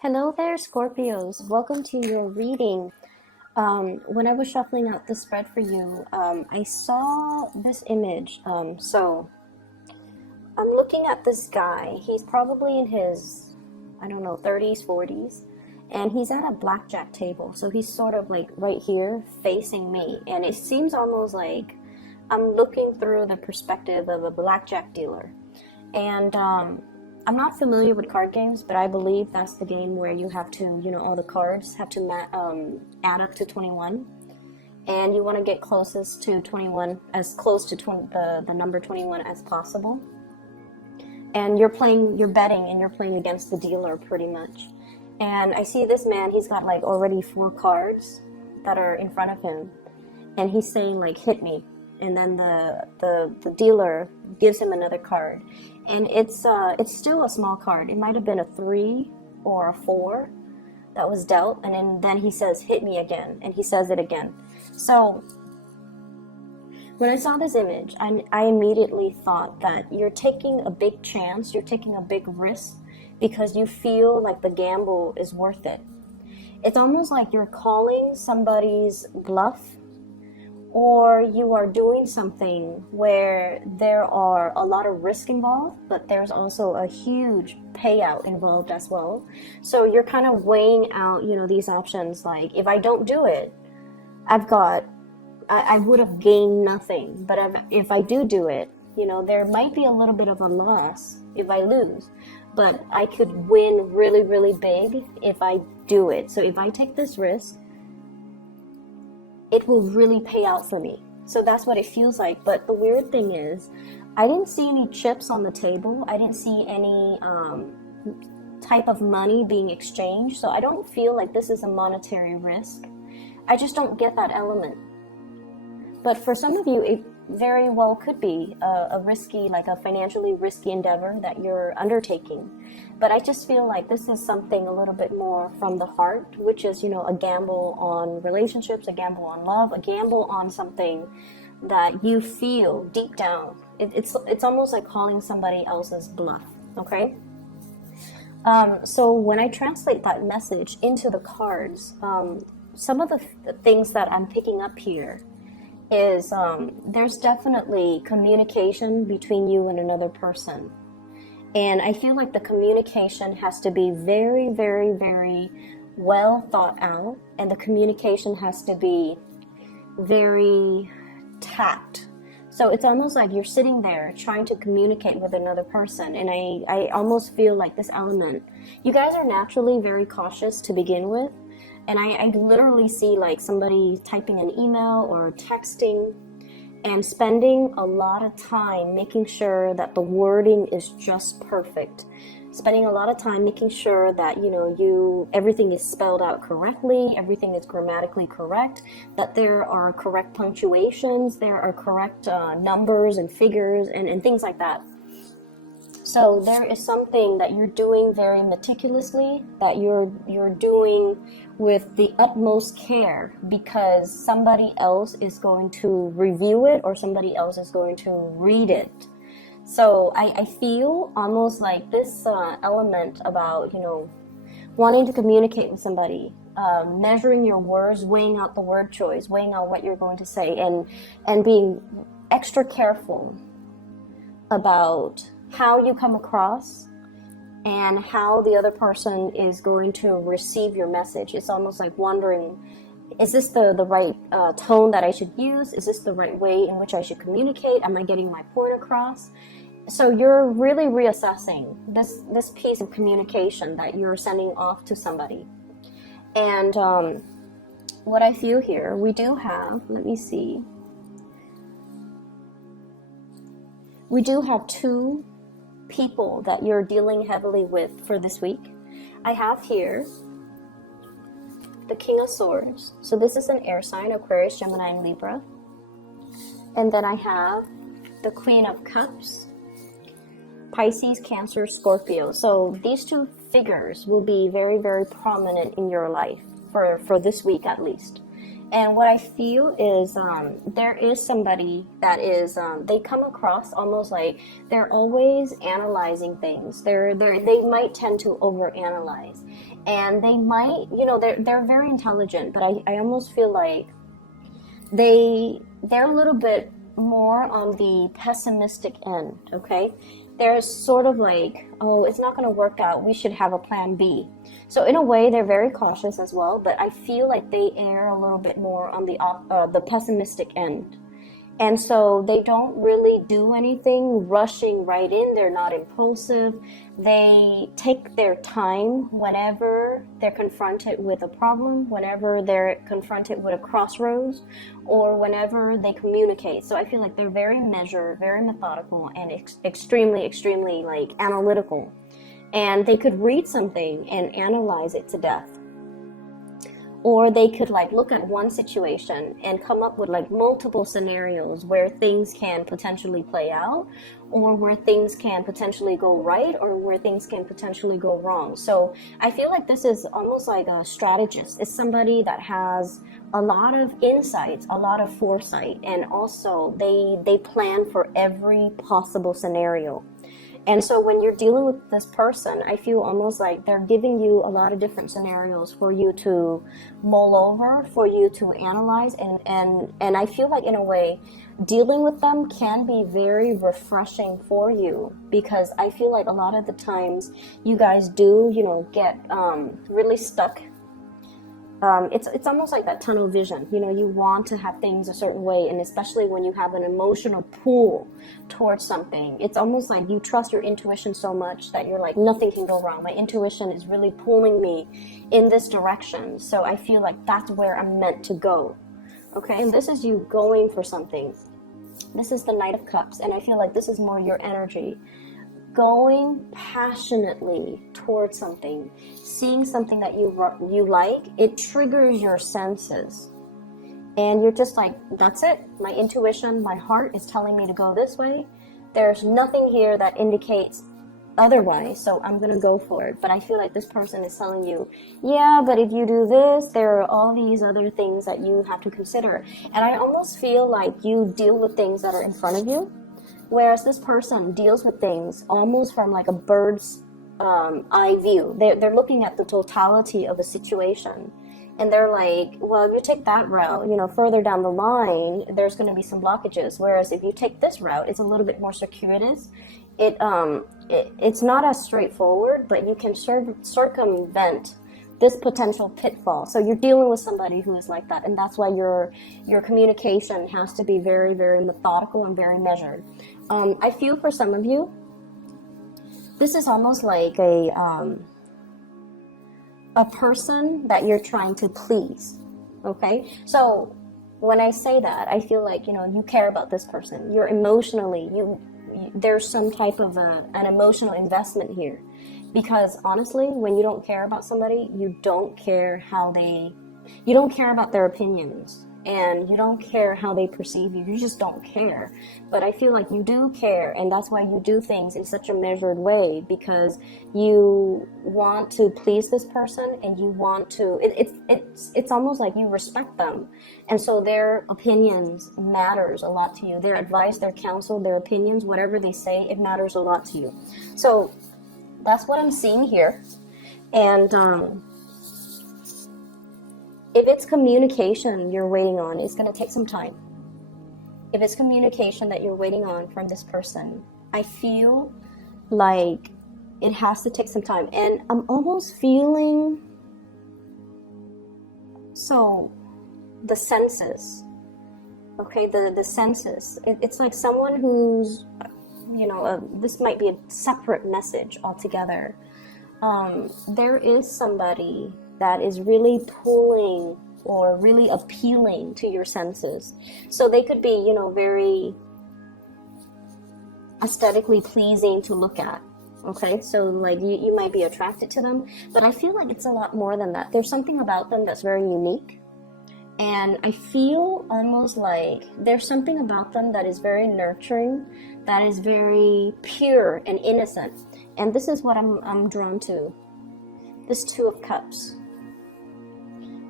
Hello there, Scorpios. Welcome to your reading. When I was shuffling out the spread for you, I saw this image. So I'm looking at this guy. He's probably in his, I don't know, 30s, 40s, and he's at a blackjack table. So he's sort of like right here facing me, and it seems almost like I'm looking through the perspective of a blackjack dealer. And I'm not familiar with card games, but I believe that's the game where you have to, all the cards have to add up to 21. And you want to get closest to 21, as close to the number 21 as possible. And you're betting, and you're playing against the dealer pretty much. And I see this man, he's got like already 4 cards that are in front of him. And he's saying like, hit me. And then the dealer gives him another card. And it's still a small card. It might have been a 3 or a 4 that was dealt, and then he says, hit me again, and he says it again. So when I saw this image, I immediately thought that you're taking a big chance, you're taking a big risk, because you feel like the gamble is worth it. It's almost like you're calling somebody's bluff, or you are doing something where there are a lot of risk involved, but there's also a huge payout involved as well. So you're kind of weighing out, these options. Like, if I don't do it, I would have gained nothing. But if I do it, there might be a little bit of a loss if I lose. But I could win really, really big if I do it. So if I take this risk, it will really pay out for me. So that's what it feels like. But the weird thing is, I didn't see any chips on the table. I didn't see any type of money being exchanged. So I don't feel like this is a monetary risk. I just don't get that element. But for some of you, it very well could be a risky, like a financially risky endeavor that you're undertaking. But I just feel like this is something a little bit more from the heart, which is, a gamble on relationships, a gamble on love, a gamble on something that you feel deep down. It's almost like calling somebody else's bluff, okay? So when I translate that message into the cards, some of the things that I'm picking up here is there's definitely communication between you and another person. And I feel like the communication has to be very, very, very well thought out. And the communication has to be very tact. So it's almost like you're sitting there trying to communicate with another person. And I almost feel like this element, you guys are naturally very cautious to begin with. And I literally see like somebody typing an email or texting and spending a lot of time making sure that the wording is just perfect. Spending a lot of time making sure that, everything is spelled out correctly, everything is grammatically correct, that there are correct punctuations, there are correct numbers and figures and things like that. So there is something that you're doing very meticulously, that you're doing with the utmost care, because somebody else is going to review it or somebody else is going to read it. So I feel almost like this element about, wanting to communicate with somebody, measuring your words, weighing out the word choice, weighing out what you're going to say, and being extra careful about how you come across and how the other person is going to receive your message. It's almost like wondering, is this the right tone that I should use? Is this the right way in which I should communicate? Am I getting my point across? So you're really reassessing this piece of communication that you're sending off to somebody. And what I feel here, we do have, let me see, we do have 2 people that you're dealing heavily with for this week. I have here the King of Swords. So this is an air sign, Aquarius, Gemini, and Libra. And then I have the Queen of Cups, Pisces, Cancer, Scorpio. So these 2 figures will be very, very prominent in your life for this week at least. And what I feel is there is somebody that is, they come across almost like they're always analyzing things. They might tend to overanalyze. And they might, they're very intelligent, but I almost feel like they're a little bit more on the pessimistic end, okay? They're sort of like, oh, it's not going to work out. We should have a plan B. So in a way, they're very cautious as well, but I feel like they err a little bit more on the pessimistic end. And so they don't really do anything rushing right in. They're not impulsive. They take their time whenever they're confronted with a problem, whenever they're confronted with a crossroads, or whenever they communicate. So I feel like they're very measured, very methodical, and extremely, extremely like analytical. And they could read something and analyze it to death. Or they could like look at one situation and come up with like multiple scenarios where things can potentially play out, or where things can potentially go right, or where things can potentially go wrong. So I feel like this is almost like a strategist. It's somebody that has a lot of insights, a lot of foresight, and also they plan for every possible scenario. And so when you're dealing with this person, I feel almost like they're giving you a lot of different scenarios for you to mull over, for you to analyze. And I feel like in a way, dealing with them can be very refreshing for you, because I feel like a lot of the times you guys do, get really stuck. It's almost like that tunnel vision. You want to have things a certain way, and especially when you have an emotional pull towards something, it's almost like you trust your intuition so much that you're like, nothing can go wrong. My intuition is really pulling me in this direction, so I feel like that's where I'm meant to go. Okay, and this is you going for something. This is the Knight of Cups, and I feel like this is more your energy. Going passionately towards something, seeing something that you like, it triggers your senses. And you're just like, that's it. My intuition, my heart is telling me to go this way. There's nothing here that indicates otherwise, so I'm going to go for it. But I feel like this person is telling you, yeah, but if you do this, there are all these other things that you have to consider. And I almost feel like you deal with things that are in front of you, whereas this person deals with things almost from like a bird's eye view. They're looking at the totality of a situation. And they're like, well, if you take that route, further down the line, there's going to be some blockages. Whereas if you take this route, it's a little bit more circuitous. It's not as straightforward, but you can circumvent this potential pitfall. So you're dealing with somebody who is like that, and that's why your communication has to be very, very methodical and very measured. I feel for some of you, this is almost like a person that you're trying to please. Okay, so when I say that, I feel like you care about this person. You're emotionally there's some type of an emotional investment here. Because honestly, when you don't care about somebody, you don't care about their opinions, and you don't care how they perceive you. You just don't care. But I feel like you do care, and that's why you do things in such a measured way, because you want to please this person, and you want to, it's almost like you respect them. And so their opinions matters a lot to you. Their advice, their counsel, their opinions, whatever they say, it matters a lot to you. So that's what I'm seeing here. And if it's communication you're waiting on, it's going to take some time. If it's communication that you're waiting on from this person, I feel like it has to take some time. And I'm almost feeling, so the senses, okay, the senses. It's like someone who's, this might be a separate message altogether. There is somebody that is really pulling or really appealing to your senses. So they could be, very aesthetically pleasing to look at. Okay, so like you might be attracted to them, but I feel like it's a lot more than that. There's something about them that's very unique. And I feel almost like there's something about them that is very nurturing, that is very pure and innocent. And this is what I'm drawn to. This Two of Cups.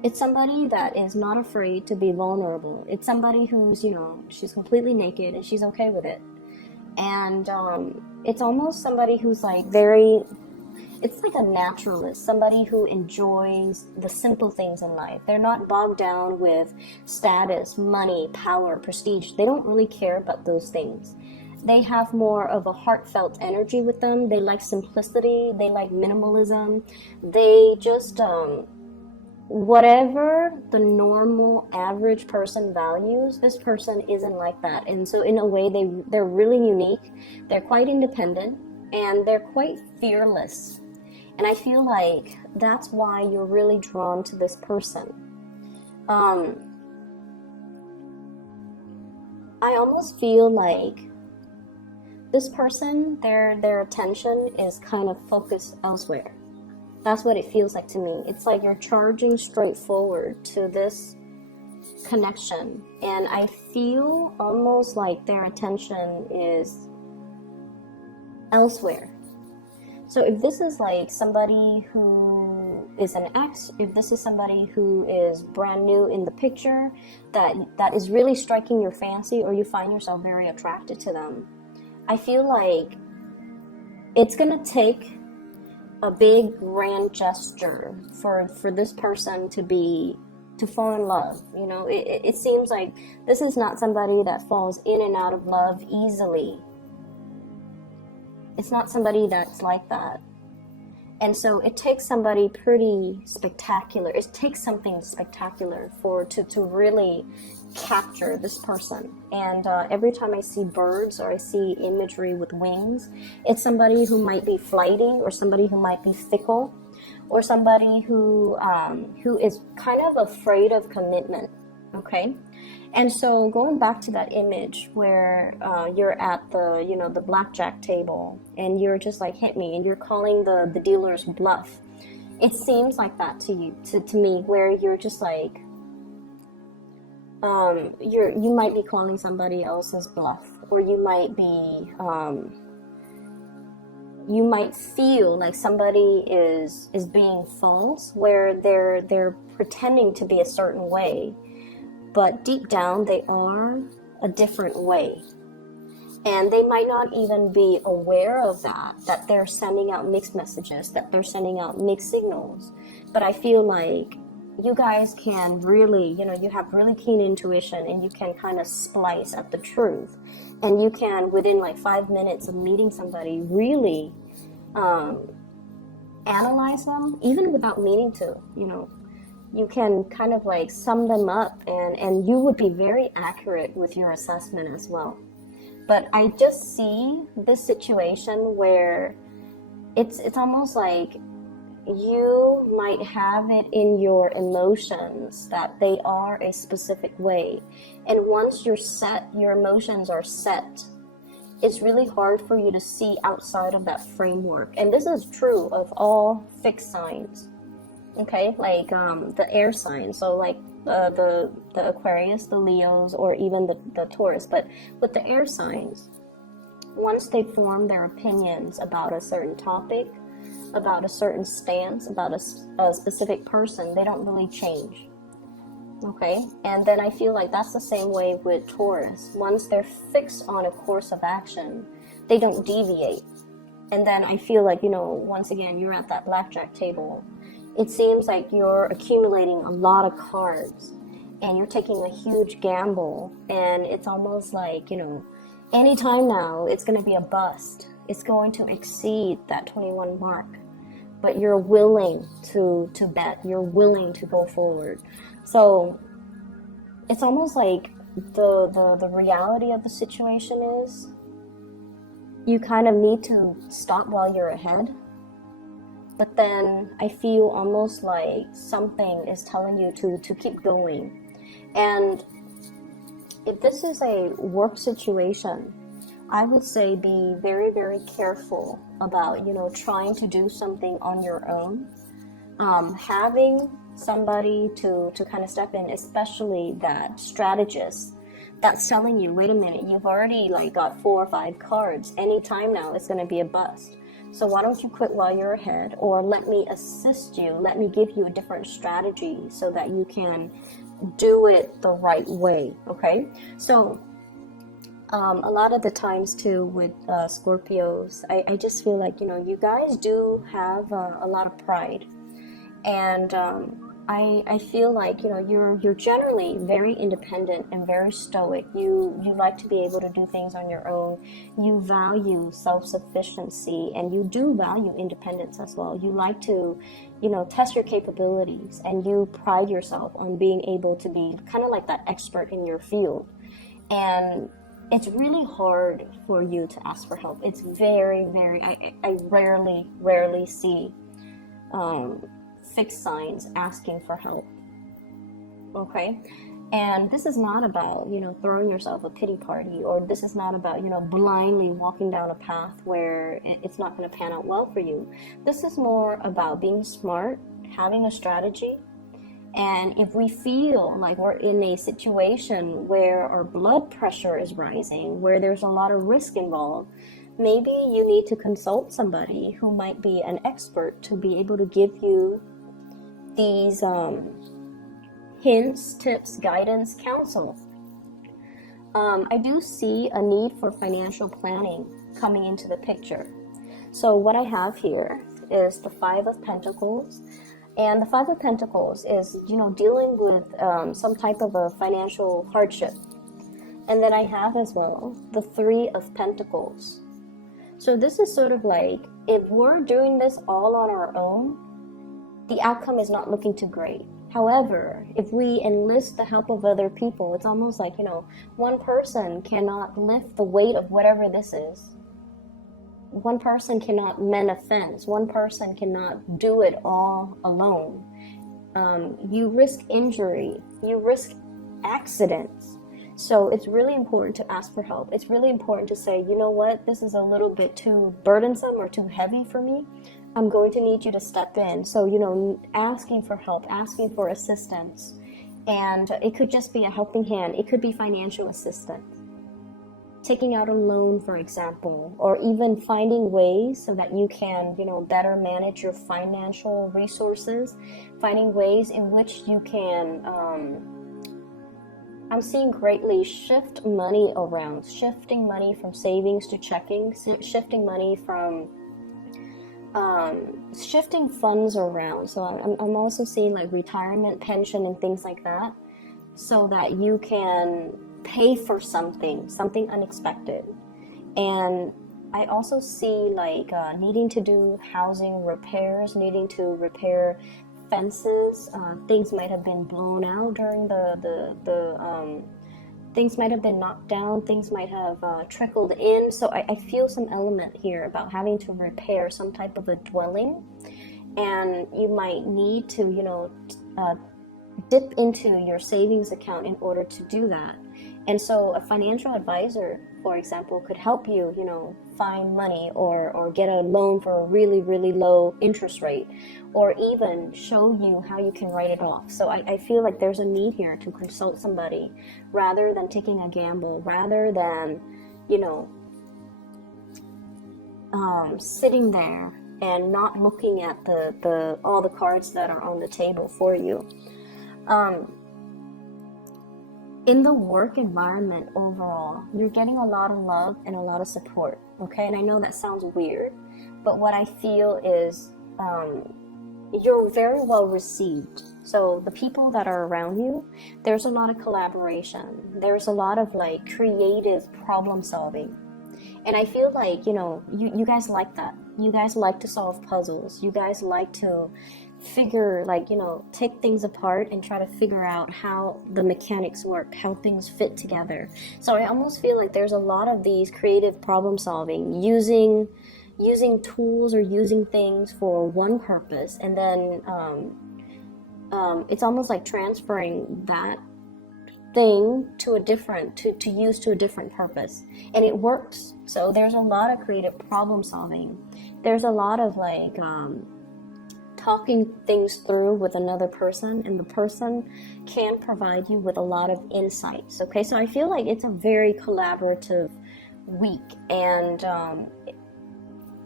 It's somebody that is not afraid to be vulnerable. It's somebody who's, she's completely naked and she's okay with it. And it's almost somebody who's like it's like a naturalist, somebody who enjoys the simple things in life. They're not bogged down with status, money, power, prestige. They don't really care about those things. They have more of a heartfelt energy with them. They like simplicity. They like minimalism. They just, whatever the normal average person values, this person isn't like that. And so in a way, they're really unique. They're quite independent and they're quite fearless. And I feel like that's why you're really drawn to this person. I almost feel like this person, their attention is kind of focused elsewhere. That's what it feels like to me. It's like you're charging straight forward to this connection. And I feel almost like their attention is elsewhere. So if this is like somebody who is an ex, if this is somebody who is brand new in the picture, that is really striking your fancy, or you find yourself very attracted to them, I feel like it's gonna take a big grand gesture for this person to fall in love. It seems like this is not somebody that falls in and out of love easily. It's not somebody that's like that. And so it takes somebody pretty spectacular. It takes something spectacular to really capture this person. And every time I see birds or I see imagery with wings, it's somebody who might be flighty, or somebody who might be fickle, or somebody who is kind of afraid of commitment. Okay. And so going back to that image where you're at the blackjack table and you're just like, hit me, and you're calling the dealer's bluff. It seems like that to you, to me, where you're just like, you might be calling somebody else's bluff, or you might be, you might feel like somebody is being false, where they're pretending to be a certain way, but deep down they are a different way. And they might not even be aware of that they're sending out mixed messages, that they're sending out mixed signals. But I feel like you guys can really, you have really keen intuition, and you can kind of splice at the truth. And you can, within like 5 minutes of meeting somebody, really analyze them, even without meaning to, you can kind of like sum them up, and you would be very accurate with your assessment as well. But I just see this situation where it's almost like you might have it in your emotions that they are a specific way. And once you're set, your emotions are set, it's really hard for you to see outside of that framework. And this is true of all fixed signs. Okay, like the air signs, so like the Aquarius, the Leos, or even the Taurus. But with the air signs, once they form their opinions about a certain topic, about a certain stance, about a specific person, they don't really change. Okay, and then I feel like that's the same way with Taurus. Once they're fixed on a course of action, they don't deviate. And then I feel like, once again, you're at that blackjack table. It seems like you're accumulating a lot of cards and you're taking a huge gamble, and it's almost like, anytime now it's going to be a bust. It's going to exceed that 21 mark, but you're willing to bet, you're willing to go forward. So it's almost like the reality of the situation is you kind of need to stop while you're ahead. But then I feel almost like something is telling you to keep going. And if this is a work situation, I would say be very, very careful about, trying to do something on your own. Having somebody to kind of step in, especially that strategist that's telling you, wait a minute, you've already got 4 or 5 cards. Anytime now, it's going to be a bust. So why don't you quit while you're ahead, or let me assist you, let me give you a different strategy so that you can do it the right way, okay? So a lot of the times too with Scorpios, I just feel like, you guys do have a lot of pride. And I feel like, you're generally very independent and very stoic. You like to be able to do things on your own. You value self-sufficiency, and you do value independence as well. You like to, test your capabilities, and you pride yourself on being able to be kind of like that expert in your field. And it's really hard for you to ask for help. It's very, very, I rarely see fixed signs asking for help, okay? And this is not about, throwing yourself a pity party, or this is not about, blindly walking down a path where it's not going to pan out well for you. This is more about being smart, having a strategy. And if we feel like we're in a situation where our blood pressure is rising, where there's a lot of risk involved, maybe you need to consult somebody who might be an expert to be able to give you these hints, tips, guidance, counsel. I do see a need for financial planning coming into the picture. So what I have here is the Five of Pentacles. And the Five of Pentacles is, dealing with some type of a financial hardship. And then I have as well the Three of Pentacles. So this is sort of like, if we're doing this all on our own, the outcome is not looking too great. However, if we enlist the help of other people, it's almost like, one person cannot lift the weight of whatever this is. One person cannot mend a fence. One person cannot do it all alone. You risk injury. You risk accidents. So it's really important to ask for help. It's really important to say, you know what, this is a little bit too burdensome or too heavy for me. I'm going to need you to step in. So, asking for help, asking for assistance. And it could just be a helping hand. It could be financial assistance. Taking out a loan, for example, or even finding ways so that you can, better manage your financial resources, finding ways in which you can, I'm seeing greatly shift money around, shifting money from savings to checking, shifting money from, shifting funds around. So I'm also seeing like retirement, pension, and things like that, so that you can pay for something unexpected. And I also see like needing to do housing repairs, needing to repair fences. Things might have been blown out during the things might have been knocked down, things might have trickled in. So I feel some element here about having to repair some type of a dwelling, and you might need to dip into your savings account in order to do that. And so a financial advisor, for example, could help you, find money or get a loan for a really, really low interest rate, or even show you how you can write it off. So I feel like there's a need here to consult somebody rather than taking a gamble, rather than, sitting there and not looking at the all the cards that are on the table for you. In the work environment overall, you're getting a lot of love and a lot of support, okay? And I know that sounds weird, but what I feel is you're very well received. So the people that are around you, there's a lot of collaboration. There's a lot of like creative problem solving. And I feel like, you guys like that. You guys like to solve puzzles. You guys like to figure, take things apart and try to figure out how the mechanics work, how things fit together. So I almost feel like there's a lot of these creative problem solving, using tools or using things for one purpose, and then it's almost like transferring that thing to to use to a different purpose, and it works. So there's a lot of creative problem solving. There's a lot of talking things through with another person, and the person can provide you with a lot of insights. Okay, so I feel like it's a very collaborative week, and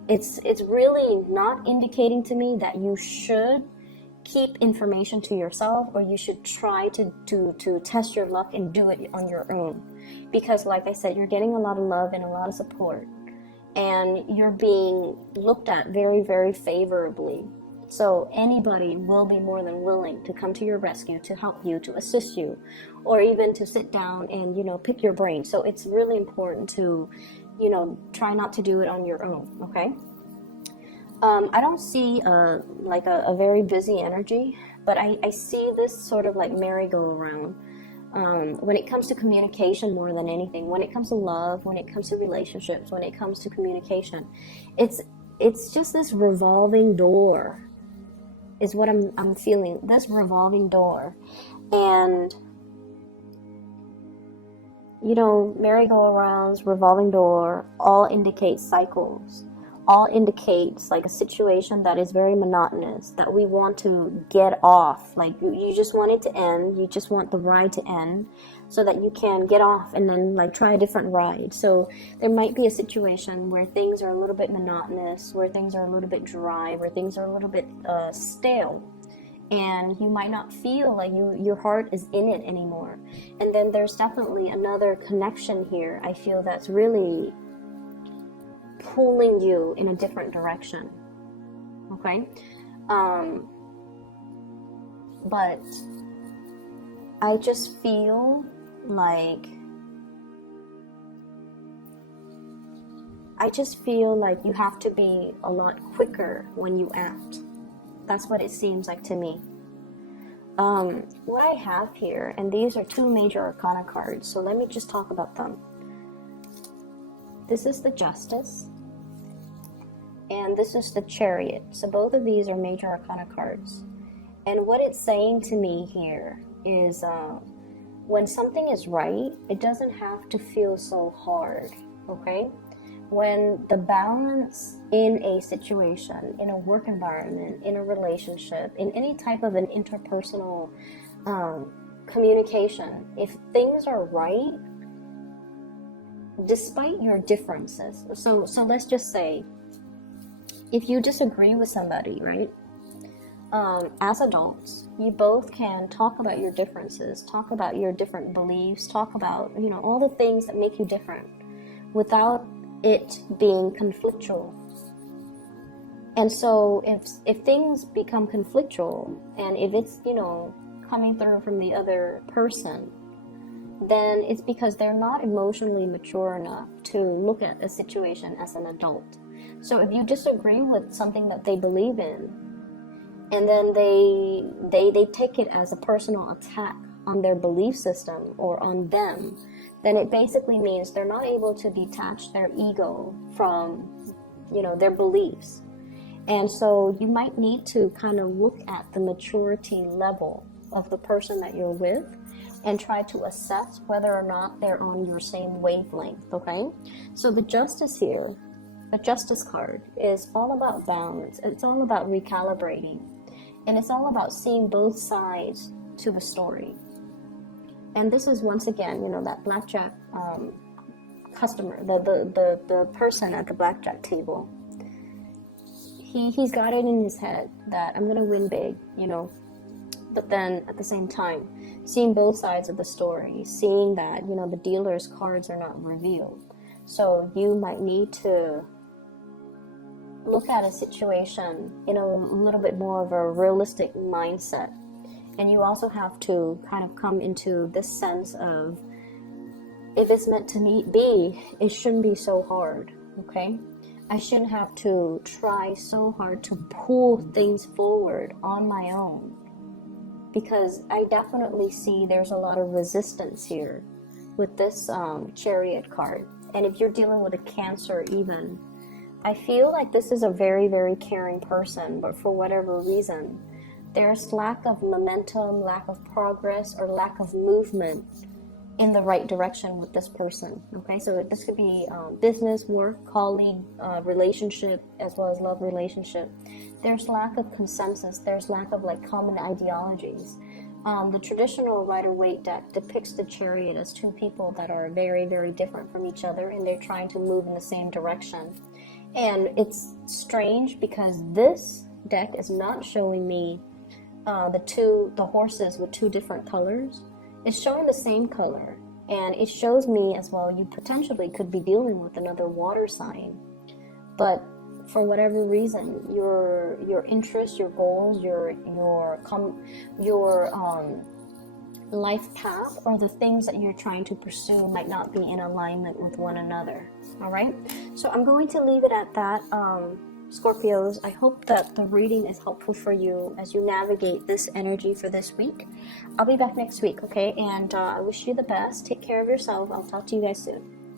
it's really not indicating to me that you should keep information to yourself, or you should try to test your luck and do it on your own. Because like I said, you're getting a lot of love and a lot of support, and you're being looked at very, very favorably. So anybody will be more than willing to come to your rescue, to help you, to assist you, or even to sit down and, pick your brain. So it's really important to, try not to do it on your own, okay? I don't see a very busy energy, but I see this sort of like merry-go-round. When it comes to communication, more than anything, when it comes to love, when it comes to relationships, when it comes to communication, it's just this revolving door is what I'm feeling, this revolving door. And merry-go-rounds, revolving door, all indicate cycles, all indicates like a situation that is very monotonous, that we want to get off. Like you just want it to end, you just want the ride to end so that you can get off and then like try a different ride. So there might be a situation where things are a little bit monotonous, where things are a little bit dry, where things are a little bit stale, and you might not feel like your heart is in it anymore. And then there's definitely another connection here, I feel, that's really pulling you in a different direction, okay? But I just feel like you have to be a lot quicker when you act. That's what it seems like to me. What I have here, and these are two major arcana cards, so let me just talk about them. This is the Justice, and this is the Chariot. So both of these are major arcana cards. And what it's saying to me here is when something is right, it doesn't have to feel so hard, okay? When the balance in a situation, in a work environment, in a relationship, in any type of an interpersonal communication, if things are right, despite your differences. So let's just say, if you disagree with somebody, right? As adults, you both can talk about your differences, talk about your different beliefs, talk about, all the things that make you different without it being conflictual. And so if things become conflictual, and if it's, coming through from the other person, then it's because they're not emotionally mature enough to look at a situation as an adult. So if you disagree with something that they believe in, and then they take it as a personal attack on their belief system or on them, then it basically means they're not able to detach their ego from, their beliefs. And so you might need to kind of look at the maturity level of the person that you're with and try to assess whether or not they're on your same wavelength, okay? So the Justice here, the Justice card, is all about balance. It's all about recalibrating. And it's all about seeing both sides to the story. And this is, once again, that blackjack customer, the person at the blackjack table. He's got it in his head that I'm going to win big, But then at the same time, seeing both sides of the story, seeing that, the dealer's cards are not revealed. So you might need to look at a situation in a little bit more of a realistic mindset. And you also have to kind of come into this sense of, if it's meant to be, it shouldn't be so hard, okay? I shouldn't have to try so hard to pull things forward on my own, because I definitely see there's a lot of resistance here with this Chariot card. And if you're dealing with a Cancer even, I feel like this is a very, very caring person, but for whatever reason, there's lack of momentum, lack of progress, or lack of movement in the right direction with this person, okay? So this could be business, work, colleague, relationship, as well as love relationship. There's lack of consensus. There's lack of common ideologies. The traditional Rider-Waite deck depicts the Chariot as two people that are very, very different from each other, and they're trying to move in the same direction. And it's strange because this deck is not showing me the horses with two different colors. It's showing the same color, and it shows me as well you potentially could be dealing with another water sign. But for whatever reason, your interests, your goals, your life path, or the things that you're trying to pursue might not be in alignment with one another. All right, so I'm going to leave it at that. Scorpios, I hope that the reading is helpful for you as you navigate this energy for this week. I'll be back next week, okay? And I wish you the best. Take care of yourself. I'll talk to you guys soon.